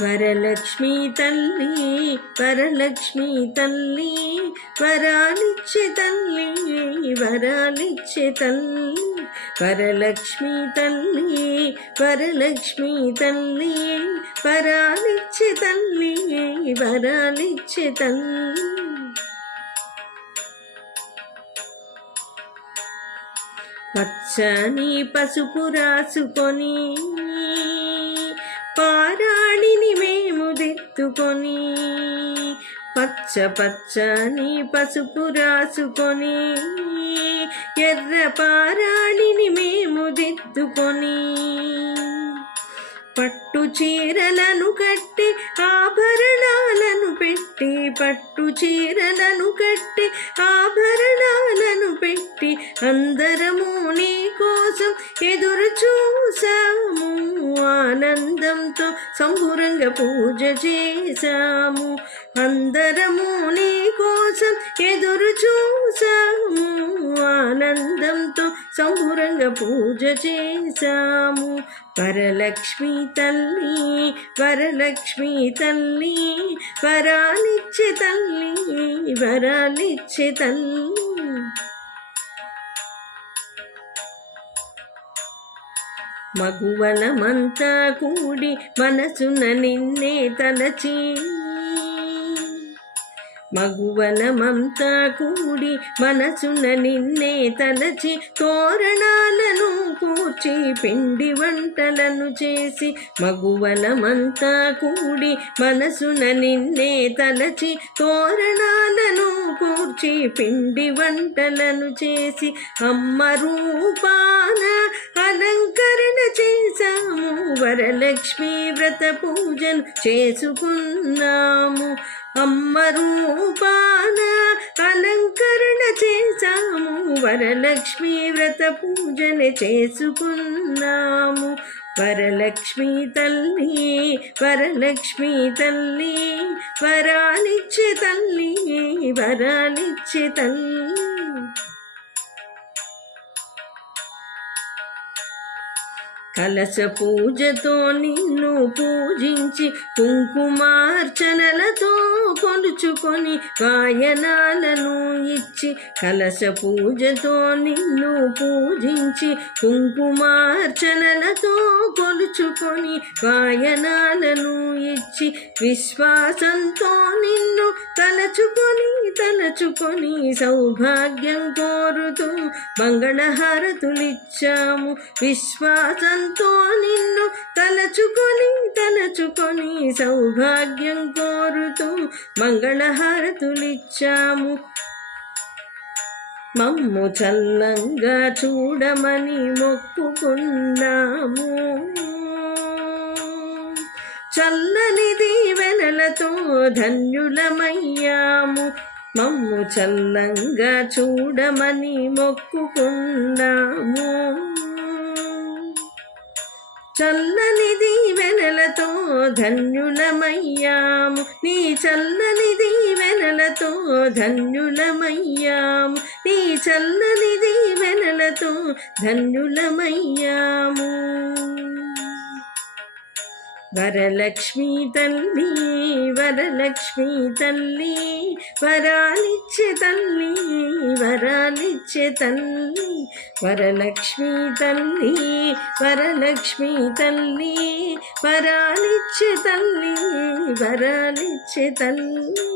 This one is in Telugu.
వరలక్ష్మీ తల్లి వరలక్ష్మీ తల్లి వరాలిచ్చే తల్లి వరాలిచ్చే తల్లి వరలక్ష్మీ తల్లి వరలక్ష్మీ తల్లి వరాలిచ్చే తల్లి వరాలిచ్చే తల్లి పచ్చని పసుపు రాసుకొని పారాణిని మేము దిద్దుకొని పచ్చ పచ్చని పసుపు రాసుకొని ఎర్ర పారాణిని మేము దిద్దుకొని పట్టు చీరలను కట్టి ఆభరణాలను పెట్టి పట్టు చీరలను కట్టి ఆభరణాలను పెట్టి అందరము నీ కోసం ఎదురు చూసాము ఆనందంతో సంబురంగా పూజ చేశాము అందరము నీ కోసం ఎదురు చూసాము ఆనందంతో సంబురంగా పూజ చేశాము వరలక్ష్మీ తల్లి వరలక్ష్మీ తల్లి వరాలిచ్చే తల్లి వరాలిచ్చే తల్లి మగువలమంతా కూడి మనసున నిన్నే తలచి మగువలమంతా కూడి మనసున నిన్నే తలచి తోరణాలను కూర్చి పిండి వంటలను చేసి మగువలమంతా కూడి మనసున నిన్నే తలచి తోరణాలను కూర్చి పిండి వంటలను చేసి అమ్మ రూపాన అలంకరణ చేశాము వరలక్ష్మీ వ్రత పూజను చేసుకున్నాము అమ్మ రూపాన అలంకరణ చేశాము వరలక్ష్మీ వ్రత పూజన చేసుకున్నాము వరలక్ష్మీ తల్లి వరలక్ష్మీ తల్లి వరాలిచ్చే తల్లి వరాలిచ్చే తల్లి కలశ పూజతో నిన్ను పూజించి కుంకుమార్చనలతో కొలుచుకొని వాయనాలను ఇచ్చి కలశ పూజతో నిన్ను పూజించి కుంకుమార్చనలతో కొలుచుకొని వాయనాలను ఇచ్చి విశ్వాసంతో నిన్ను తలచుకొని సౌభాగ్యం కోరుతూ మంగళహారతులిచ్చాము విశ్వాసంతో నిన్ను తలచుకొని సౌభాగ్యం కోరుతూ మంగళహారతులిచ్చాము మమ్ము చల్లంగా చూడమని మొక్కుకున్నాము చల్లని దీవెనలతో ధన్యులమయ్యాము మమ్ము చల్లంగా చూడమని మొక్కుకున్నాము చల్లని దీవెనలతో ధన్యులమయ్యాము నీ చల్లని దీవెనలతో ధన్యులమయ్యాము నీ చల్లని దీవెనలతో ధన్యులమయ్యాము వరలక్ష్మీ తల్లి వరలక్ష్మీ తల్లి వరాలిచ్చే తల్లి వరాలిచ్చే తల్లి వరలక్ష్మీ తల్లి వరలక్ష్మీ తల్లి వరాలిచ్చే తల్లి వరాలిచ్చే తల్లి